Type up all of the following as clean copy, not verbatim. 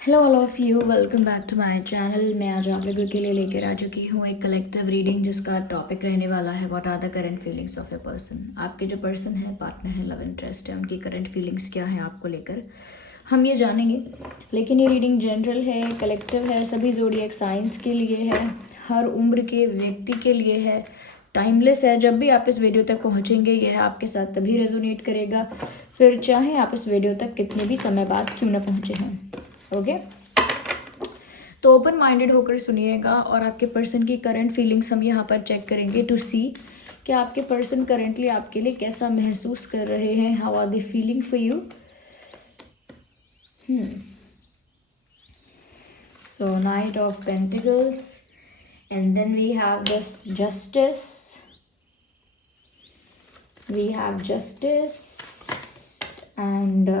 Hello all of you, welcome back to my channel. मैं आज आप लोगों के लिए लेकर आ चुकी हूँ एक कलेक्टिव रीडिंग जिसका टॉपिक रहने वाला है what are the current feelings of a person. आपके जो पर्सन है, पार्टनर है, लव इंटरेस्ट है, उनकी करंट फीलिंग्स क्या है आपको लेकर हम ये जानेंगे। लेकिन ये रीडिंग जनरल है, कलेक्टिव है, सभी ज़ोडिएक साइंस के लिए है, हर उम्र के व्यक्ति के लिए है, टाइमलेस है। जब भी आप इस वीडियो तक पहुंचेंगे यह आपके साथ तभी रेजोनेट करेगा, फिर चाहे आप इस वीडियो तक कितने भी समय बाद क्यों ना पहुंचे हैं। ओके, तो ओपन माइंडेड होकर सुनिएगा और आपके पर्सन की करंट फीलिंग्स हम यहाँ पर चेक करेंगे टू सी कि आपके पर्सन करंटली आपके लिए कैसा महसूस कर रहे हैं। How are they feeling for you. So knight of pentacles and then we have this justice, we have justice and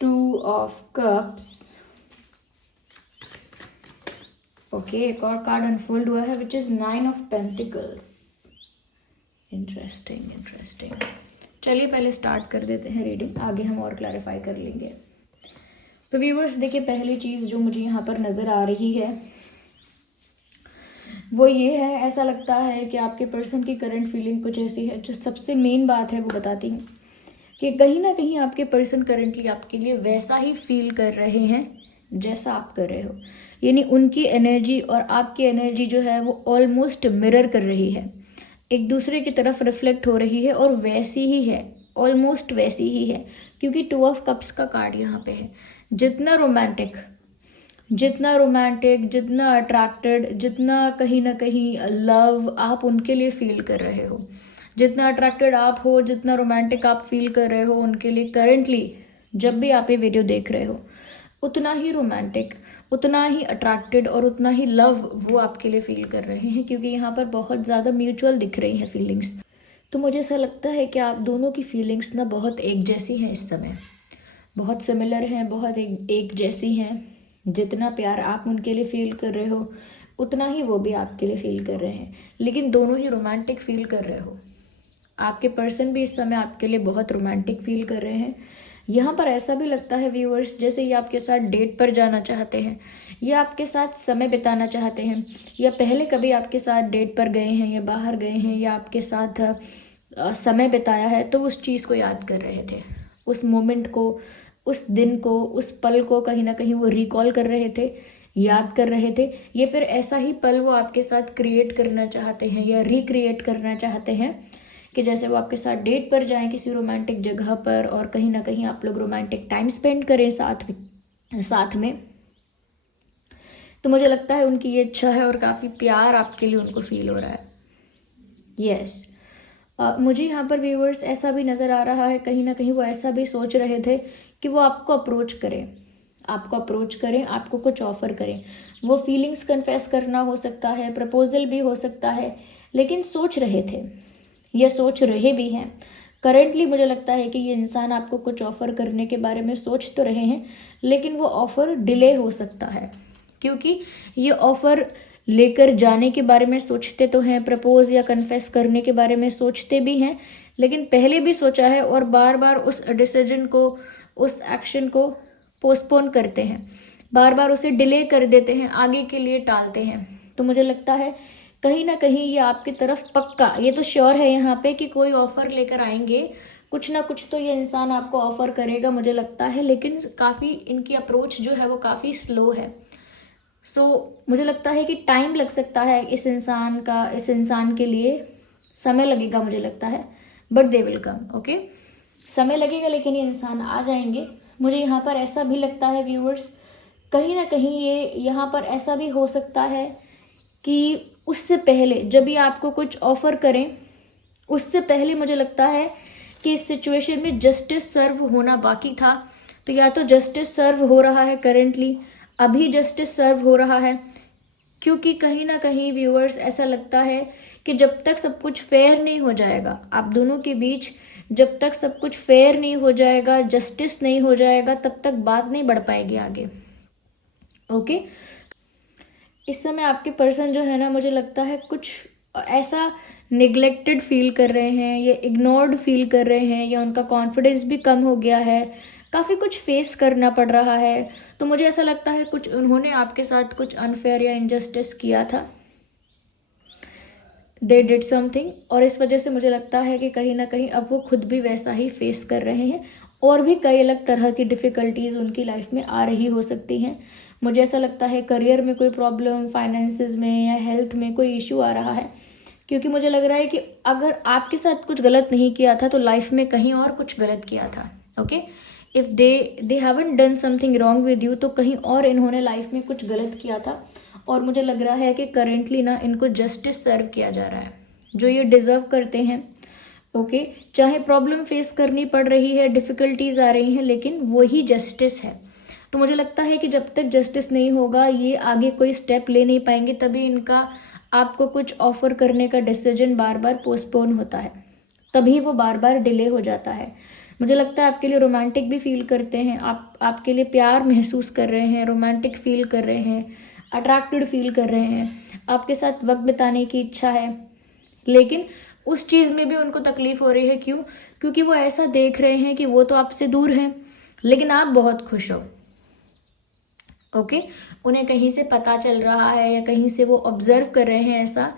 two of cups. Okay, एक और कार्ड अनफोल्ड हुआ है which is 9 of pentacles. Interesting interesting. चलिए पहले start कर देते हैं reading, आगे हम और क्लैरिफाई कर लेंगे। तो व्यूवर्स देखिए, पहली चीज़ जो मुझे यहाँ पर नज़र आ रही है वो ये है, ऐसा लगता है कि आपके पर्सन की करंट फीलिंग कुछ ऐसी है। जो सबसे मेन बात है वो बताती हूँ कि कहीं ना कहीं आपके पर्सन करंटली आपके लिए वैसा ही फील कर रहे हैं जैसा आप कर रहे हो। यानी उनकी एनर्जी और आपकी एनर्जी जो है वो ऑलमोस्ट मिरर कर रही है, एक दूसरे की तरफ रिफ्लेक्ट हो रही है और वैसी ही है, ऑलमोस्ट वैसी ही है। क्योंकि 2 ऑफ कप्स का कार्ड यहाँ पे है। जितना रोमांटिक, जितना अट्रैक्टेड, जितना कहीं ना कहीं लव आप उनके लिए फील कर रहे हो, जितना अट्रैक्टेड आप हो, जितना रोमांटिक आप फील कर रहे हो उनके लिए करंटली, जब भी आप ये वीडियो देख रहे हो, उतना ही रोमांटिक, उतना ही अट्रैक्टेड और उतना ही लव वो आपके लिए फील कर रहे हैं। क्योंकि यहाँ पर बहुत ज़्यादा म्यूचुअल दिख रही हैं फीलिंग्स। तो मुझे ऐसा लगता है कि आप दोनों की फीलिंग्स ना बहुत एक जैसी हैं इस समय, बहुत सिमिलर हैं, बहुत एक जैसी हैं। जितना प्यार आप उनके लिए फील कर रहे हो उतना ही वो भी आपके लिए फील कर रहे हैं, लेकिन दोनों ही रोमांटिक फील कर रहे हो। आपके पर्सन भी इस समय आपके लिए बहुत रोमांटिक फील कर रहे हैं। यहाँ पर ऐसा भी लगता है व्यूअर्स जैसे ये आपके साथ डेट पर जाना चाहते हैं, या आपके साथ समय बिताना चाहते हैं, या पहले कभी आपके साथ डेट पर गए हैं या बाहर गए हैं या आपके साथ समय बिताया है, तो उस चीज़ को याद कर रहे थे, उस मोमेंट को, उस दिन को, उस पल को कहीं ना कहीं वो रिकॉल कर रहे थे, याद कर रहे थे। या फिर ऐसा ही पल वो आपके साथ क्रिएट करना चाहते हैं या रिक्रिएट करना चाहते हैं कि जैसे वो आपके साथ डेट पर जाएं किसी रोमांटिक जगह पर और कहीं ना कहीं आप लोग रोमांटिक टाइम स्पेंड करें साथ में। तो मुझे लगता है उनकी ये इच्छा है और काफ़ी प्यार आपके लिए उनको फील हो रहा है। यस, मुझे यहाँ पर व्यूअर्स ऐसा भी नज़र आ रहा है, कहीं ना कहीं वो ऐसा भी सोच रहे थे कि वो आपको अप्रोच करें, आपको कुछ ऑफ़र करें। वो फीलिंग्स कन्फेस करना हो सकता है, प्रपोजल भी हो सकता है, लेकिन सोच रहे थे या सोच रहे भी हैं। करंटली मुझे लगता है कि ये इंसान आपको कुछ ऑफ़र करने के बारे में सोच तो रहे हैं, लेकिन वो ऑफ़र डिले हो सकता है। क्योंकि ये ऑफ़र लेकर जाने के बारे में सोचते तो हैं, प्रपोज या कन्फेस करने के बारे में सोचते भी हैं, लेकिन पहले भी सोचा है और बार बार उस डिसीजन को, उस एक्शन को पोस्टपोन करते हैं, बार बार उसे डिले कर देते हैं, आगे के लिए टालते हैं। तो मुझे लगता है कहीं ना कहीं ये आपकी तरफ पक्का, ये तो श्योर है यहाँ पे कि कोई ऑफ़र लेकर आएंगे, कुछ ना कुछ तो ये इंसान आपको ऑफ़र करेगा मुझे लगता है। लेकिन काफ़ी इनकी अप्रोच जो है वो काफ़ी स्लो है। सो मुझे लगता है कि टाइम लग सकता है इस इंसान के लिए, समय लगेगा मुझे लगता है, but they will come. Okay, समय लगेगा लेकिन ये इंसान आ जाएंगे। मुझे यहाँ पर ऐसा भी लगता है व्यूअर्स, कहीं ना कहीं ये यहाँ पर ऐसा भी हो सकता है कि उससे पहले जब भी आपको कुछ ऑफ़र करें, उससे पहले मुझे लगता है कि इस सिचुएशन में जस्टिस सर्व होना बाकी था। तो या तो जस्टिस सर्व हो रहा है करंटली, अभी जस्टिस सर्व हो रहा है। क्योंकि कहीं ना कहीं व्यूअर्स ऐसा लगता है कि जब तक सब कुछ फेयर नहीं हो जाएगा आप दोनों के बीच, जब तक सब कुछ फेयर नहीं हो जाएगा, जस्टिस नहीं हो जाएगा, तब तक बात नहीं बढ़ पाएगी आगे। ओके, इस समय आपके पर्सन जो है ना, मुझे लगता है कुछ ऐसा निगलेक्टेड फील कर रहे हैं या इग्नोर्ड फील कर रहे हैं, या उनका कॉन्फिडेंस भी कम हो गया है, काफ़ी कुछ फेस करना पड़ रहा है। तो मुझे ऐसा लगता है कुछ उन्होंने आपके साथ कुछ अनफेयर या इनजस्टिस किया था, दे डिड समथिंग, और इस वजह से मुझे लगता है कि कहीं ना कहीं अब वो खुद भी वैसा ही फेस कर रहे हैं और भी कई अलग तरह की डिफ़िकल्टीज़ उनकी लाइफ में आ रही हो सकती हैं। मुझे ऐसा लगता है करियर में कोई प्रॉब्लम, फाइनेंसेस में या हेल्थ में कोई इशू आ रहा है, क्योंकि मुझे लग रहा है कि अगर आपके साथ कुछ गलत नहीं किया था तो लाइफ में कहीं और कुछ गलत किया था। Okay, if they haven't done something wrong with you, तो कहीं और इन्होंने लाइफ में कुछ गलत किया था और मुझे लग रहा है कि करेंटली ना इनको जस्टिस सर्व किया जा रहा है जो ये डिज़र्व करते हैं। ओके, चाहे प्रॉब्लम फेस करनी पड़ रही है, डिफ़िकल्टीज आ रही हैं, लेकिन वही जस्टिस है। तो मुझे लगता है कि जब तक जस्टिस नहीं होगा ये आगे कोई स्टेप ले नहीं पाएंगे, तभी इनका आपको कुछ ऑफर करने का डिसीजन बार बार पोस्टपोन होता है, तभी वो बार बार डिले हो जाता है। मुझे लगता है आपके लिए रोमांटिक भी फील करते हैं, आपके लिए प्यार महसूस कर रहे हैं, रोमांटिक फील कर रहे हैं, अट्रैक्टेड फील कर रहे हैं, आपके साथ वक्त बिताने की इच्छा है, लेकिन उस चीज़ में भी उनको तकलीफ हो रही है। क्यों? क्योंकि वो ऐसा देख रहे हैं कि वो तो आपसे दूर हैं लेकिन आप बहुत खुश हो। ओके, उन्हें कहीं से पता चल रहा है या कहीं से वो ऑब्जर्व कर रहे हैं ऐसा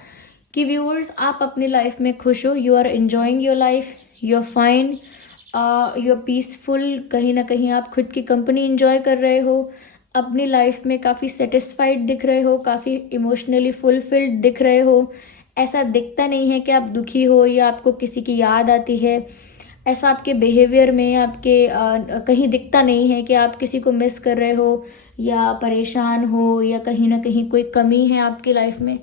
कि व्यूअर्स आप अपनी लाइफ में खुश हो, you are enjoying your life, you are fine, you are peaceful, कहीं ना कहीं आप खुद की कंपनी इंजॉय कर रहे हो, अपनी लाइफ में काफ़ी सेटिस्फाइड दिख रहे हो, काफ़ी इमोशनली फुलफिल्ड दिख रहे हो। ऐसा दिखता नहीं है कि आप दुखी हो या आपको किसी की याद आती है। ऐसा आपके बिहेवियर में, आपके कहीं दिखता नहीं है कि आप किसी को मिस कर रहे हो या परेशान हो या कहीं ना कहीं कोई कमी है आपकी लाइफ में,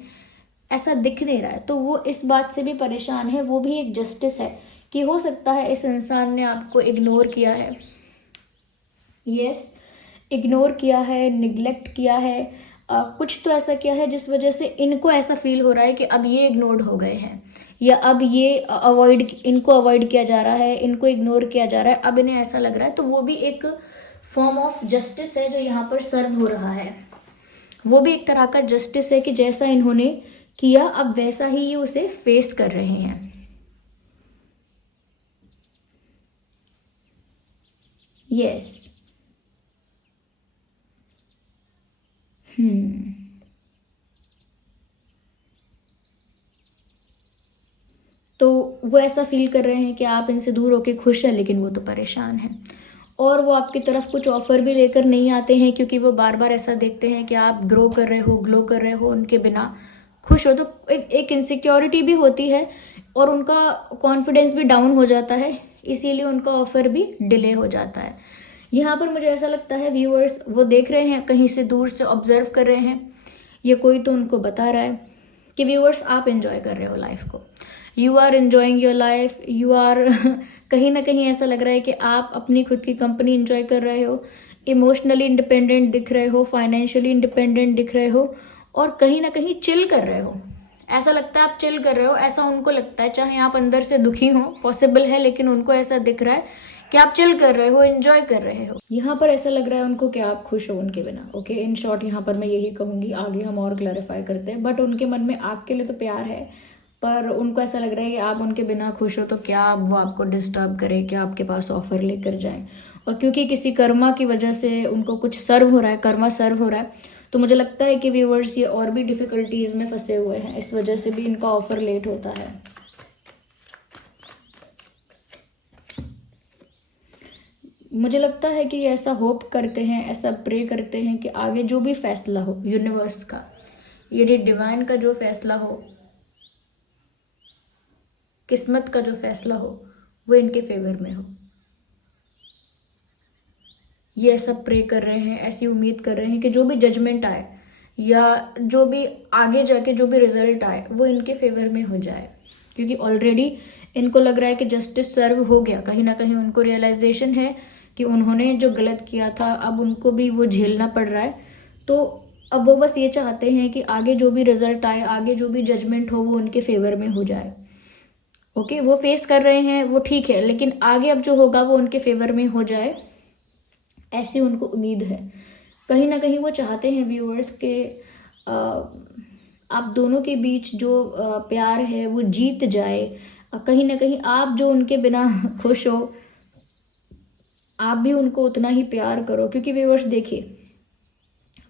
ऐसा दिख नहीं रहा है। तो वो इस बात से भी परेशान है, वो भी एक जस्टिस है कि हो सकता है इस इंसान ने आपको इग्नोर किया है, यस, इग्नोर किया है, निगलेक्ट किया है, कुछ तो ऐसा किया है जिस वजह से इनको ऐसा फील हो रहा है कि अब ये इग्नोर्ड हो गए हैं या अब ये इनको अवॉइड किया जा रहा है, इनको इग्नोर किया जा रहा है, अब इन्हें ऐसा लग रहा है। तो वो भी एक फॉर्म ऑफ जस्टिस है जो यहाँ पर सर्व हो रहा है। वो भी एक तरह का जस्टिस है कि जैसा इन्होंने किया अब वैसा ही ये उसे फेस कर रहे हैं। यस। तो वो ऐसा फील कर रहे हैं कि आप इनसे दूर होके खुश हैं, लेकिन वो तो परेशान हैं और वो आपकी तरफ कुछ ऑफर भी लेकर नहीं आते हैं, क्योंकि वो बार बार ऐसा देखते हैं कि आप ग्रो कर रहे हो, ग्लो कर रहे हो, उनके बिना खुश हो। तो एक इनसिक्योरिटी भी होती है और उनका कॉन्फिडेंस भी डाउन हो जाता है, इसीलिए उनका ऑफर भी डिले हो जाता है। यहाँ पर मुझे ऐसा लगता है व्यूअर्स वो देख रहे हैं, कहीं से दूर से ऑब्जर्व कर रहे हैं, ये कोई तो उनको बता रहा है कि व्यूअर्स आप एंजॉय कर रहे हो लाइफ को, you are enjoying your life, you are कहीं ना कहीं ऐसा लग रहा है कि आप अपनी खुद की कंपनी एंजॉय कर रहे हो, इमोशनली इंडिपेंडेंट दिख रहे हो, फाइनेंशियली इंडिपेंडेंट दिख रहे हो और कहीं ना कहीं चिल कर रहे हो। ऐसा लगता है आप चिल कर रहे हो, ऐसा उनको लगता है, चाहे आप अंदर से दुखी हो, पॉसिबल है, लेकिन उनको ऐसा दिख रहा है कि आप चिल कर रहे हो, एंजॉय कर रहे हो। यहाँ पर ऐसा लग रहा है उनको कि आप खुश हो उनके बिना। ओके, इन शॉर्ट यहाँ पर मैं यही कहूँगी, आगे हम और क्लैरिफाई करते हैं। बट उनके मन में आपके लिए तो प्यार है, पर उनको ऐसा लग रहा है कि आप उनके बिना खुश हो तो क्या वो आपको डिस्टर्ब करे, क्या आपके पास ऑफर लेकर जाए। और क्योंकि किसी कर्मा की वजह से उनको कुछ सर्व हो रहा है, कर्मा सर्व हो रहा है, तो मुझे लगता है कि व्यूअर्स ये और भी डिफ़िकल्टीज़ में फंसे हुए हैं, इस वजह से भी इनका ऑफर लेट होता है। मुझे लगता है कि ये ऐसा होप करते हैं, ऐसा प्रे करते हैं कि आगे जो भी फैसला हो यूनिवर्स का, यानी डिवाइन का जो फैसला हो, किस्मत का जो फैसला हो, वो इनके फेवर में हो। ये ऐसा प्रे कर रहे हैं, ऐसी उम्मीद कर रहे हैं कि जो भी जजमेंट आए या जो भी आगे जाके जो भी रिजल्ट आए वो इनके फेवर में हो जाए, क्योंकि ऑलरेडी इनको लग रहा है कि जस्टिस सर्व हो गया। कहीं ना कहीं उनको रियलाइजेशन है कि उन्होंने जो गलत किया था अब उनको भी वो झेलना पड़ रहा है। तो अब वो बस ये चाहते हैं कि आगे जो भी रिजल्ट आए, आगे जो भी जजमेंट हो, वो उनके फेवर में हो जाए। ओके, वो फेस कर रहे हैं वो ठीक है, लेकिन आगे अब जो होगा वो उनके फेवर में हो जाए, ऐसी उनको उम्मीद है। कहीं ना कहीं वो चाहते हैं व्यूअर्स के आप दोनों के बीच जो प्यार है वो जीत जाए, कहीं ना कहीं आप जो उनके बिना खुश हो आप भी उनको उतना ही प्यार करो, क्योंकि व्यूअर्स देखिए,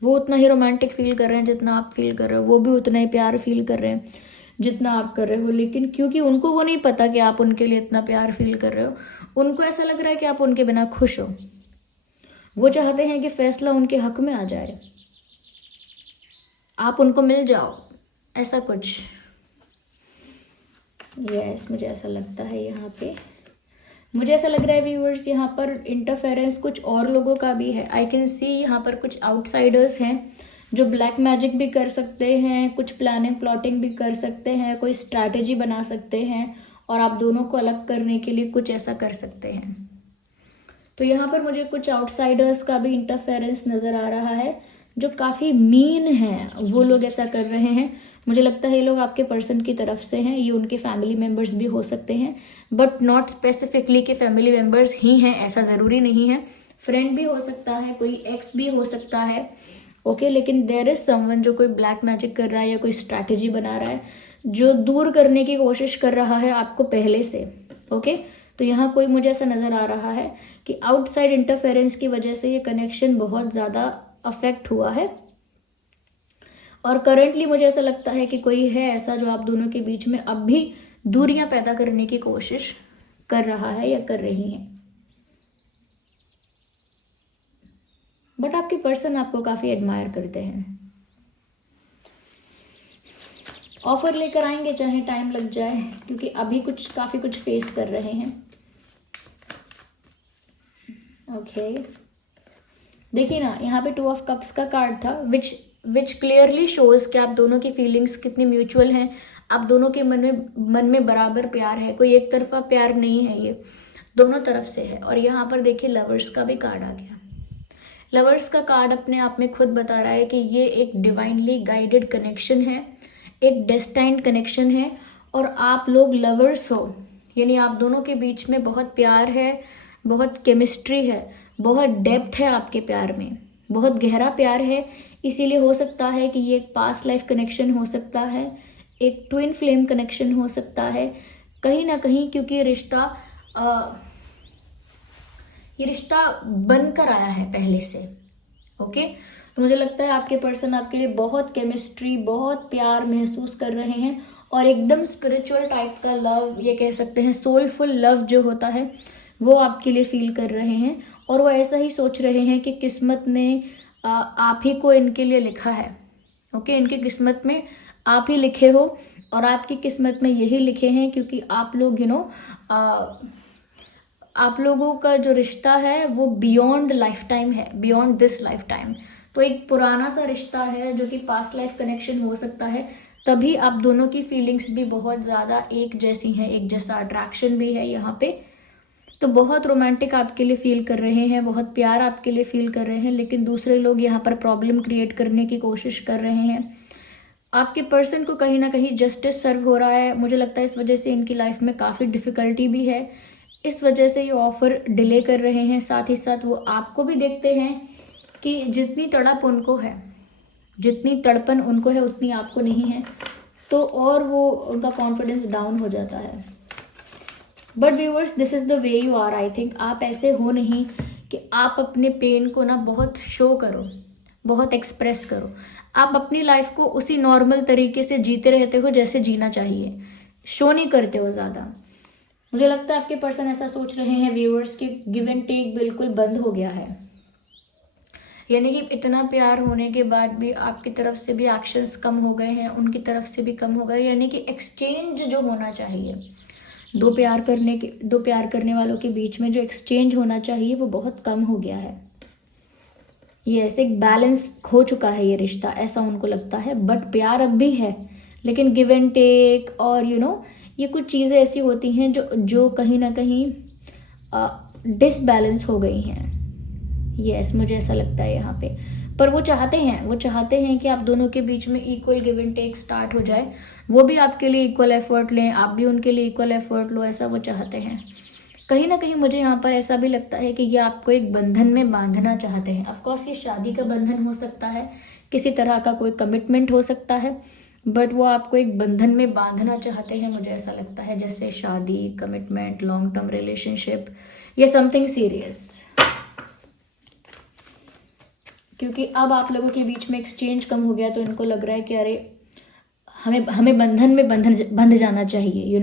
वो उतना ही रोमांटिक फील कर रहे हैं जितना आप फील कर रहे हो, वो भी उतना ही प्यार फील कर रहे हैं जितना आप कर रहे हो, लेकिन क्योंकि उनको वो नहीं पता कि आप उनके लिए इतना प्यार फील कर रहे हो, उनको ऐसा लग रहा है कि आप उनके बिना खुश हो। वो चाहते हैं कि फैसला उनके हक में आ जाए, आप उनको मिल जाओ, ऐसा कुछ। यस, मुझे ऐसा लगता है यहाँ पे, मुझे ऐसा लग रहा है व्यूअर्स, यहाँ पर इंटरफेरेंस कुछ और लोगों का भी है। आई कैन सी यहाँ पर कुछ आउटसाइडर्स हैं जो ब्लैक मैजिक भी कर सकते हैं, कुछ प्लानिंग प्लॉटिंग भी कर सकते हैं, कोई स्ट्रैटेजी बना सकते हैं और आप दोनों को अलग करने के लिए कुछ ऐसा कर सकते हैं। तो यहाँ पर मुझे कुछ आउटसाइडर्स का भी इंटरफेरेंस नज़र आ रहा है जो काफ़ी मीन हैं, वो लोग ऐसा कर रहे हैं। मुझे लगता है ये लोग आपके पर्सन की तरफ से हैं, ये उनके फैमिली मेम्बर्स भी हो सकते हैं, बट नॉट स्पेसिफिकली कि फैमिली मेम्बर्स ही हैं, ऐसा ज़रूरी नहीं है। फ्रेंड भी हो सकता है, कोई एक्स भी हो सकता है, ओके। लेकिन देयर इज समवन जो कोई ब्लैक मैजिक कर रहा है या कोई स्ट्रैटेजी बना रहा है, जो दूर करने की कोशिश कर रहा है आपको पहले से, ओके। तो यहाँ कोई मुझे ऐसा नज़र आ रहा है कि आउटसाइड इंटरफेरेंस की वजह से ये कनेक्शन बहुत ज़्यादा अफेक्ट हुआ है, और करंटली मुझे ऐसा लगता है कि कोई है ऐसा जो आप दोनों के बीच में अब भी दूरियां पैदा करने की कोशिश कर रहा है या कर रही है। बट आपके पर्सन आपको काफ़ी एडमायर करते हैं, ऑफर लेकर आएंगे चाहे टाइम लग जाए, क्योंकि अभी काफ़ी कुछ फेस कर रहे हैं, ओके। देखिए ना, यहाँ पे 2 ऑफ कप्स का कार्ड था, विच क्लियरली शोज कि आप दोनों की फीलिंग्स कितनी म्यूचुअल हैं, आप दोनों के मन में बराबर प्यार है, कोई एक तरफा प्यार नहीं है, ये दोनों तरफ से है। और यहाँ पर देखिए लवर्स का भी कार्ड आ गया। लवर्स का कार्ड अपने आप में खुद बता रहा है कि ये एक डिवाइनली गाइडेड कनेक्शन है, एक डेस्टाइन्ड कनेक्शन है, और आप लोग लवर्स हो, यानी आप दोनों के बीच में बहुत प्यार है, बहुत केमिस्ट्री है, बहुत डेप्थ है आपके प्यार में, बहुत गहरा प्यार है। इसीलिए हो सकता है कि ये एक पास्ट लाइफ कनेक्शन हो सकता है, एक ट्विन फ्लेम कनेक्शन हो सकता है कहीं ना कहीं, क्योंकि ये रिश्ता बनकर आया है पहले से, ओके। तो मुझे लगता है आपके पर्सन आपके लिए बहुत केमिस्ट्री, बहुत प्यार महसूस कर रहे हैं, और एकदम स्पिरिचुअल टाइप का लव, ये कह सकते हैं सोलफुल लव जो होता है, वो आपके लिए फील कर रहे हैं। और वो ऐसा ही सोच रहे हैं कि किस्मत ने आप ही को इनके लिए लिखा है, ओके। इनकी किस्मत में आप ही लिखे हो, और आपकी किस्मत में यही लिखे हैं, क्योंकि आप लोग आप लोगों का जो रिश्ता है वो बियॉन्ड लाइफ टाइम है, बियॉन्ड दिस लाइफ टाइम। तो एक पुराना सा रिश्ता है जो कि पास्ट लाइफ कनेक्शन हो सकता है, तभी आप दोनों की फीलिंग्स भी बहुत ज़्यादा एक जैसी हैं, एक जैसा अट्रैक्शन भी है यहाँ पे। तो बहुत रोमांटिक आपके लिए फील कर रहे हैं, बहुत प्यार आपके लिए फील कर रहे हैं, लेकिन दूसरे लोग यहाँ पर प्रॉब्लम क्रिएट करने की कोशिश कर रहे हैं। आपके पर्सन को कहीं ना कहीं जस्टिस सर्व हो रहा है, मुझे लगता है इस वजह से इनकी लाइफ में काफ़ी डिफ़िकल्टी भी है, इस वजह से ये ऑफ़र डिले कर रहे हैं। साथ ही साथ वो आपको भी देखते हैं कि जितनी तड़प उनको है, जितनी तड़पन उनको है, उतनी आपको नहीं है, तो और वो उनका कॉन्फिडेंस डाउन हो जाता है। But viewers, this is the way you are. I think आप ऐसे हो नहीं कि आप अपने पेन को ना बहुत शो करो, बहुत एक्सप्रेस करो। आप अपनी लाइफ को उसी नॉर्मल तरीके से जीते रहते हो जैसे जीना चाहिए, शो नहीं करते हो ज़्यादा। मुझे लगता है आपके पर्सन ऐसा सोच रहे हैं व्यूअर्स कि गिव एंड टेक बिल्कुल बंद हो गया है, यानी कि इतना प्यार होने के बाद भी आपकी तरफ से भी एक्शंस कम हो गए हैं, उनकी तरफ से भी कम हो गए, यानी कि एक्सचेंज जो होना चाहिए, दो प्यार करने वालों के बीच में जो एक्सचेंज होना चाहिए वो बहुत कम हो गया है। ये ऐसे एक बैलेंस खो चुका है ये रिश्ता, ऐसा उनको लगता है। बट प्यार अब भी है, लेकिन गिव एंड टेक और ये कुछ चीज़ें ऐसी होती हैं जो कहीं ना कहीं डिसबैलेंस हो गई हैं। यस, मुझे ऐसा लगता है यहाँ पे। पर वो चाहते हैं कि आप दोनों के बीच में equal give and take start हो जाए, वो भी आपके लिए इक्वल एफर्ट लें, आप भी उनके लिए इक्वल एफर्ट लो, ऐसा वो चाहते हैं। कहीं ना कहीं मुझे यहाँ पर ऐसा भी लगता है कि ये आपको एक बंधन में बांधना चाहते हैं। ऑफकोर्स ये शादी का बंधन हो सकता है, किसी तरह का कोई कमिटमेंट हो सकता है, बट वो आपको एक बंधन में बांधना चाहते हैं, मुझे ऐसा लगता है, जैसे शादी, कमिटमेंट, लॉन्ग टर्म रिलेशनशिप, ये समथिंग सीरियस, क्योंकि अब आप लोगों के बीच में एक्सचेंज कम हो गया, तो इनको लग रहा है कि अरे हमें बंधन में बंध जाना चाहिए,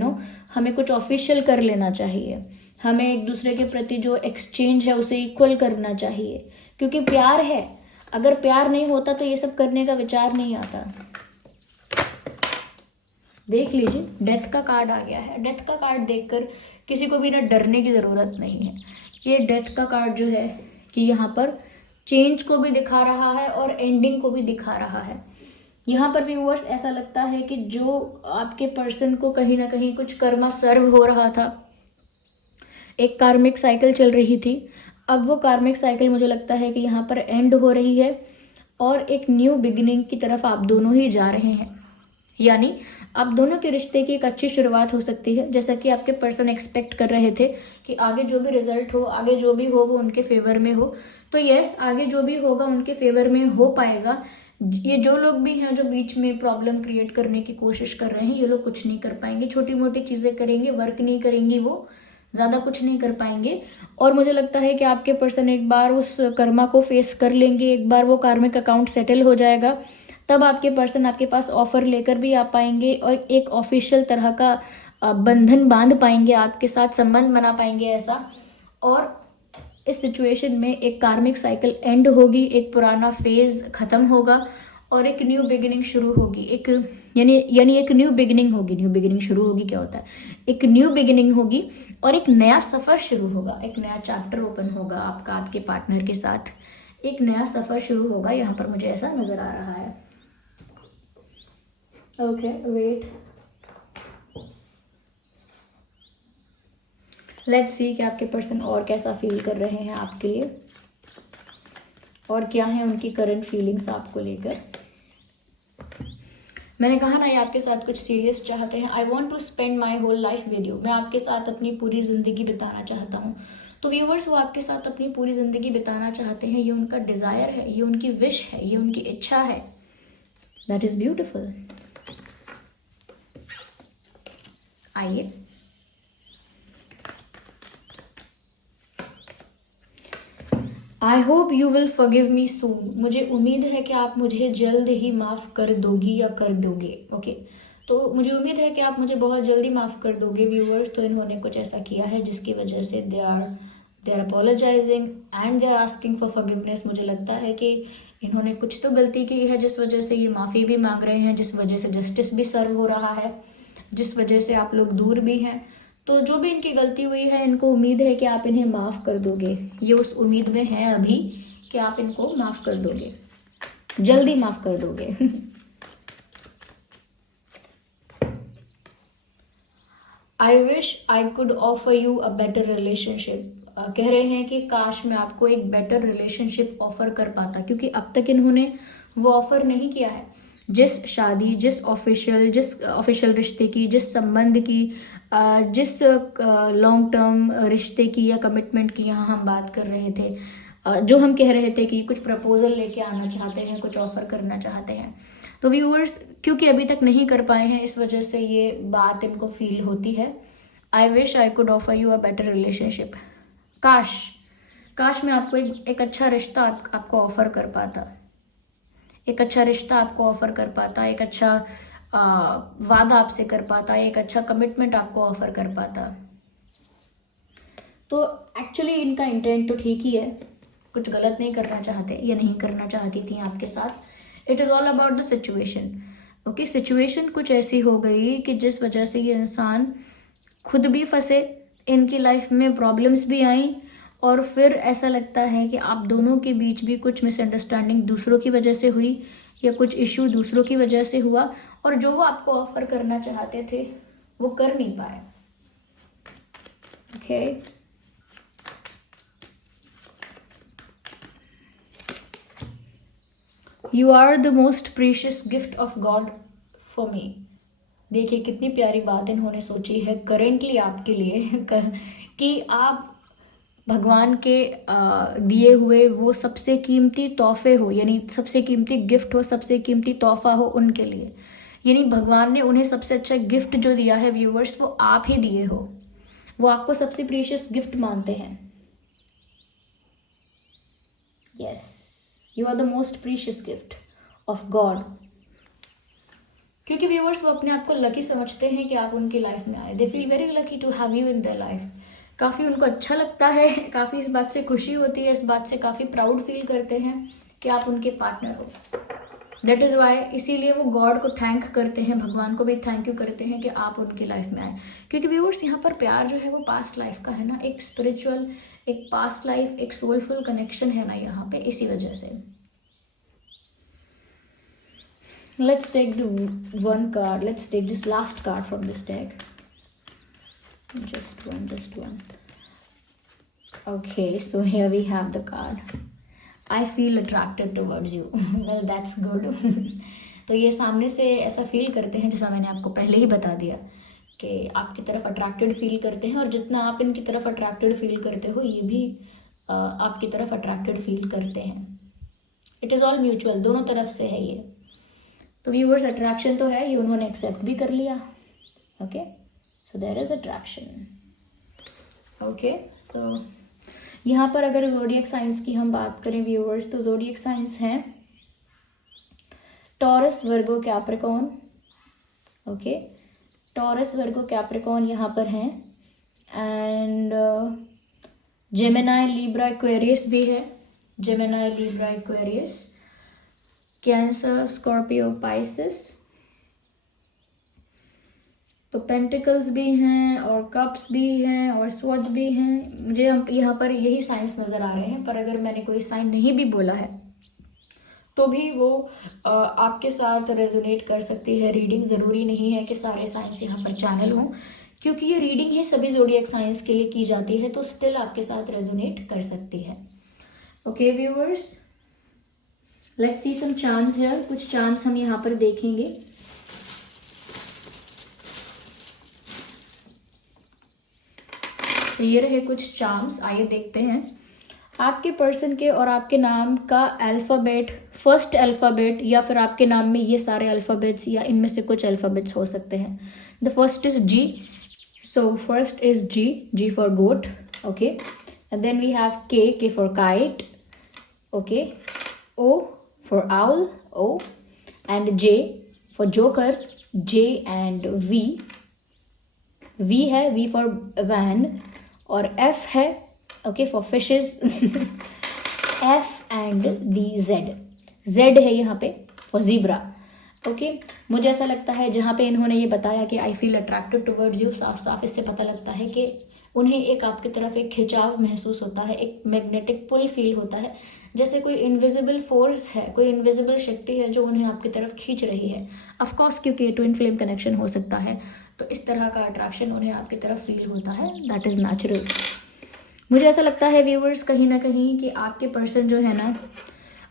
हमें कुछ ऑफिशियल कर लेना चाहिए, हमें एक दूसरे के प्रति जो एक्सचेंज है उसे इक्वल करना चाहिए, क्योंकि प्यार है। अगर प्यार नहीं होता तो ये सब करने का विचार नहीं आता। देख लीजिए, डेथ का कार्ड आ गया है। डेथ का कार्ड देखकर किसी को भी ना डरने की ज़रूरत नहीं है। ये डेथ का कार्ड जो है कि यहाँ पर चेंज को भी दिखा रहा है और एंडिंग को भी दिखा रहा है। यहाँ पर व्यूअर्स ऐसा लगता है कि जो आपके पर्सन को कहीं ना कहीं कुछ कर्मा सर्व हो रहा था, एक कार्मिक साइकिल चल रही थी, अब वो कार्मिक साइकिल मुझे लगता है कि यहाँ पर एंड हो रही है और एक न्यू बिगिनिंग की तरफ आप दोनों ही जा रहे हैं। यानी आप दोनों के रिश्ते की एक अच्छी शुरुआत हो सकती है, जैसा कि आपके पर्सन एक्सपेक्ट कर रहे थे कि आगे जो भी रिजल्ट हो, आगे जो भी हो वो उनके फेवर में हो। तो यस, आगे जो भी होगा उनके फेवर में हो पाएगा। ये जो लोग भी हैं जो बीच में प्रॉब्लम क्रिएट करने की कोशिश कर रहे हैं, ये लोग कुछ नहीं कर पाएंगे। छोटी मोटी चीज़ें करेंगे, वर्क नहीं करेंगी, वो ज़्यादा कुछ नहीं कर पाएंगे। और मुझे लगता है कि आपके पर्सन एक बार उस कर्मा को फेस कर लेंगे, एक बार वो कार्मिक अकाउंट सेटल हो जाएगा, तब आपके पर्सन आपके पास ऑफर लेकर भी आ पाएंगे और एक ऑफिशियल तरह का बंधन बांध पाएंगे, आपके साथ संबंध बना पाएंगे ऐसा। और इस सिचुएशन में एक कार्मिक साइकिल एंड होगी, एक पुराना फेज खत्म होगा और एक न्यू बिगिनिंग शुरू होगी। एक यानी एक न्यू बिगिनिंग होगी। न्यू बिगिनिंग शुरू होगी क्या होता है? एक न्यू बिगिनिंग होगी और एक नया सफ़र शुरू होगा, एक नया चैप्टर ओपन होगा आपका आपके पार्टनर के साथ, एक नया सफ़र शुरू होगा। यहाँ पर मुझे ऐसा नज़र आ रहा है। ओके, वेट, लेट्स सी कि आपके पर्सन और कैसा फील कर रहे हैं आपके लिए और क्या है उनकी करंट फीलिंग्स आपको लेकर। मैंने कहा ना, ये आपके साथ कुछ सीरियस चाहते हैं। I want to spend my whole life with you. मैं आपके साथ अपनी पूरी ज़िंदगी बिताना चाहता हूँ। तो व्यूवर्स, वो आपके साथ अपनी पूरी ज़िंदगी बिताना चाहते हैं। ये उनका डिज़ायर है, ये उनकी विश है, ये उनकी इच्छा है। That is beautiful. आइए, I hope you will forgive me soon. मुझे उम्मीद है कि आप मुझे जल्द ही माफ़ कर दोगी या कर दोगे। ओके, तो मुझे उम्मीद है कि आप मुझे बहुत जल्दी माफ़ कर दोगे व्यूअर्स। तो इन्होंने कुछ ऐसा किया है जिसकी वजह से they are apologising and they are asking for forgiveness. मुझे लगता है कि इन्होंने कुछ तो गलती की है जिस वजह से ये माफ़ी भी मांग रहे हैं, जिस वजह से जस्टिस भी सर्व हो रहा है, जिस वजह से आप लोग दूर भी हैं। तो जो भी इनकी गलती हुई है, इनको उम्मीद है कि आप इन्हें माफ़ कर दोगे। ये उस उम्मीद में है अभी कि आप इनको माफ़ कर दोगे, जल्दी माफ़ कर दोगे। I wish I could offer you a better relationship. कह रहे हैं कि काश मैं आपको एक बेटर रिलेशनशिप ऑफर कर पाता, क्योंकि अब तक इन्होंने वो ऑफर नहीं किया है। जिस शादी, जिस ऑफिशियल रिश्ते की, जिस संबंध की, जिस लॉन्ग टर्म रिश्ते की या कमिटमेंट की यहाँ हम बात कर रहे थे, जो हम कह रहे थे कि कुछ प्रपोजल लेके आना चाहते हैं, कुछ ऑफर करना चाहते हैं। तो व्यूअर्स, क्योंकि अभी तक नहीं कर पाए हैं, इस वजह से ये बात इनको फील होती है। I wish I could offer you a better relationship. काश मैं आपको एक अच्छा रिश्ता आपको ऑफर कर पाता, एक अच्छा रिश्ता आपको ऑफर कर पाता, एक अच्छा वादा आपसे कर पाता, एक अच्छा कमिटमेंट आपको ऑफर कर पाता। तो एक्चुअली इनका इंटेंट तो ठीक ही है, कुछ गलत नहीं करना चाहते या नहीं करना चाहती थी आपके साथ। It is all about the situation. Okay, situation कुछ ऐसी हो गई कि जिस वजह से ये इंसान खुद भी फंसे, इनकी लाइफ में प्रॉब्लम्स भी आई और फिर ऐसा लगता है कि आप दोनों के बीच भी कुछ मिसअंडरस्टैंडिंग दूसरों की वजह से हुई या कुछ इश्यू दूसरों की वजह से हुआ और जो वो आपको ऑफर करना चाहते थे वो कर नहीं पाए। Okay, you are the most precious gift of God for me. देखिए कितनी प्यारी बात इन्होंने सोची है करेंटली आपके लिए कि आप भगवान के दिए हुए वो सबसे कीमती तोहफे हो, यानी सबसे कीमती गिफ्ट हो, सबसे कीमती तोहफा हो उनके लिए। यानी भगवान ने उन्हें सबसे अच्छा गिफ्ट जो दिया है व्यूअर्स, वो आप ही दिए हो। वो आपको सबसे प्रीशियस गिफ्ट मानते हैं। Yes, you are the most precious gift of God. क्योंकि व्यूअर्स वो अपने आप को लकी समझते हैं कि आप उनकी लाइफ में आए। They feel very lucky to have you in their life. काफ़ी उनको अच्छा लगता है, काफ़ी इस बात से खुशी होती है, इस बात से काफ़ी प्राउड फील करते हैं कि आप उनके पार्टनर हो। दैट इज़ वाई, इसीलिए वो गॉड को थैंक करते हैं, भगवान को भी थैंक यू करते हैं कि आप उनकी लाइफ में आए। क्योंकि व्यूअर्स यहाँ पर प्यार जो है वो पास्ट लाइफ का है ना, एक स्पिरिचुअल, एक पास्ट लाइफ, एक सोलफुल कनेक्शन है ना यहाँ पे, इसी वजह से। Let's take the one card. Let's take this last card from this deck. Just one. Okay, so here we have the card. I feel attracted towards you. Well, that's good. तो ये सामने से ऐसा फील करते हैं, जैसा मैंने आपको पहले ही बता दिया कि आपकी तरफ अट्रैक्टेड फील करते हैं, और जितना आप इनकी तरफ अट्रैक्टेड फील करते हो ये भी आपकी तरफ अट्रैक्टेड फील करते हैं। इट इज़ ऑल म्यूचुअल, दोनों तरफ से है ये। तो व्यूअर्स अट्रैक्शन तो है, ये उन्होंने एक्सेप्ट भी कर लिया। Okay, so there is attraction. Okay, so यहाँ पर अगर ज़ोडिएक साइंस की हम बात करें व्यूअर्स, तो ज़ोडिएक साइंस हैं टॉरस, वर्गो, कैप्रिकॉर्न। ओके, टॉरस, वर्गो, कैप्रिकॉर्न यहाँ पर हैं, एंड जेमिनाई, लिब्रा, एक्वेरियस भी है। Gemini, Libra, Aquarius, cancer, Scorpio, Pisces. तो पेंटिकल्स भी हैं और कप्स भी हैं और स्वॉर्ड्स भी हैं। मुझे यहाँ पर यही साइंस नज़र आ रहे हैं, पर अगर मैंने कोई साइन नहीं भी बोला है तो भी वो आपके साथ रेजोनेट कर सकती है। रीडिंग ज़रूरी नहीं है कि सारे साइंस यहाँ पर चैनल हों, क्योंकि ये रीडिंग ही सभी ज़ोडिएक साइंस के लिए की जाती है, तो स्टिल आपके साथ रेजोनेट कर सकती है। Okay viewers, let's see some charms here. कुछ चार्म्स हम यहाँ पर देखेंगे। तो ये रहे कुछ चार्म्स, आइए देखते हैं आपके पर्सन के और आपके नाम का अल्फ़ाबेट, फर्स्ट अल्फ़ाबेट, या फिर आपके नाम में ये सारे अल्फ़ाबेट्स या इनमें से कुछ अल्फ़ाबेट्स हो सकते हैं। The first is G, so first is G, G for goat. Okay, and then we have K for kite. Okay, O for owl, O, and J for joker, J and V है V for van, और F है okay for fishes F and the Z है यहाँ पे for zebra। Okay, मुझे ऐसा लगता है जहाँ पे इन्होंने ये बताया कि I feel attracted towards you, साफ साफ इससे पता लगता है कि उन्हें एक आपकी तरफ एक खिंचाव महसूस होता है, एक मैग्नेटिक पुल फील होता है, जैसे कोई इनविजिबल फोर्स है, कोई इनविजिबल शक्ति है जो उन्हें आपकी तरफ खींच रही है। ऑफ कोर्स क्योंकि ट्विन फ्लेम कनेक्शन हो सकता है, तो इस तरह का अट्रैक्शन उन्हें आपकी तरफ फील होता है। That is natural. मुझे ऐसा लगता है व्यूअर्स कहीं ना कहीं कि आपके पर्सन जो है ना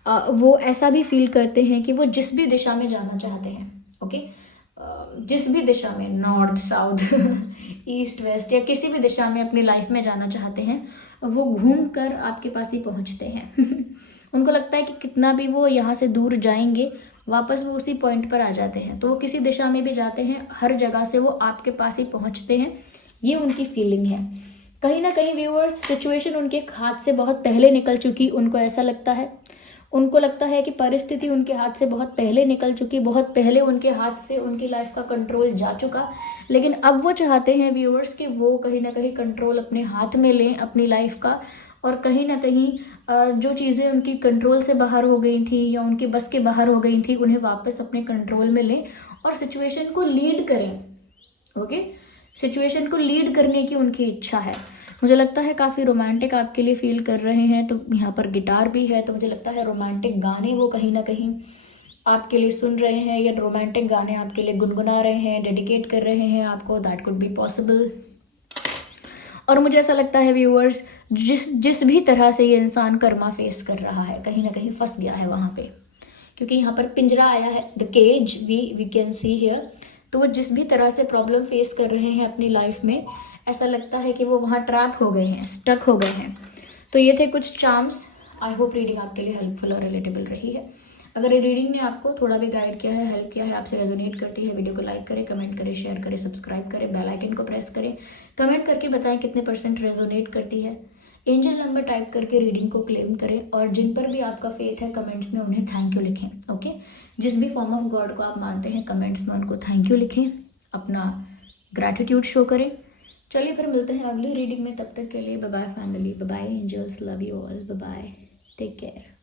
वो ऐसा भी फील करते हैं कि वो जिस भी दिशा में जाना चाहते हैं, ओके, जिस भी दिशा में, नॉर्थ, साउथ, ईस्ट, वेस्ट, या किसी भी दिशा में अपनी लाइफ में जाना चाहते हैं, वो घूम कर आपके पास ही पहुंचते हैं। उनको लगता है कि कितना भी वो यहाँ से दूर जाएंगे, वापस वो उसी पॉइंट पर आ जाते हैं। तो वो किसी दिशा में भी जाते हैं, हर जगह से वो आपके पास ही पहुँचते हैं, ये उनकी फीलिंग है। कहीं ना कहीं व्यूअर्स सिचुएशन उनके हाथ से बहुत पहले निकल चुकी, उनको ऐसा लगता है। उनको लगता है कि परिस्थिति उनके हाथ से बहुत पहले निकल चुकी, बहुत पहले उनके हाथ से उनकी लाइफ का कंट्रोल जा चुका, लेकिन अब वो चाहते हैं व्यूअर्स कि वो कहीं ना कहीं कंट्रोल अपने हाथ में लें अपनी लाइफ का, और कहीं ना कहीं जो चीज़ें उनकी कंट्रोल से बाहर हो गई थी या उनके बस के बाहर हो गई थी, उन्हें वापस अपने कंट्रोल में लें और सिचुएशन को लीड करें। ओके, सिचुएशन को लीड करने की उनकी इच्छा है। मुझे लगता है काफ़ी रोमांटिक आपके लिए फील कर रहे हैं। तो यहाँ पर गिटार भी है, तो मुझे लगता है रोमांटिक गाने वो कहीं ना कहीं आपके लिए सुन रहे हैं, या रोमांटिक गाने आपके लिए गुनगुना रहे हैं, डेडिकेट कर रहे हैं आपको। That could be possible. और मुझे ऐसा लगता है व्यूअर्स, जिस भी तरह से ये इंसान कर्मा फेस कर रहा है, कहीं ना कहीं फंस गया है वहाँ पे, क्योंकि यहाँ पर पिंजरा आया है, the cage we can see here. तो वो जिस भी तरह से प्रॉब्लम फेस कर रहे हैं अपनी लाइफ में, ऐसा लगता है कि वो वहाँ ट्रैप हो गए हैं, स्टक हो गए हैं। तो ये थे कुछ चार्म्स। आई होप रीडिंग आपके लिए हेल्पफुल और रिलेटेबल रही है। अगर ये रीडिंग ने आपको थोड़ा भी गाइड किया है, हेल्प किया है, आपसे रेजोनेट करती है, वीडियो को लाइक करें, कमेंट करें, शेयर करें, सब्सक्राइब करें, बेल आइकन को प्रेस करें, कमेंट करके बताएं कितने % रेजोनेट करती है। एंजल नंबर टाइप करके रीडिंग को क्लेम करें, और जिन पर भी आपका फेथ है कमेंट्स में उन्हें थैंक यू लिखें। ओके, जिस भी फॉर्म ऑफ गॉड को आप मानते हैं कमेंट्स में उनको थैंक यू लिखें, अपना ग्रैटिट्यूड शो करें। चलिए फिर मिलते हैं अगली रीडिंग में, तब तक के लिए bye bye family, bye bye angels, love you all, bye bye, take care.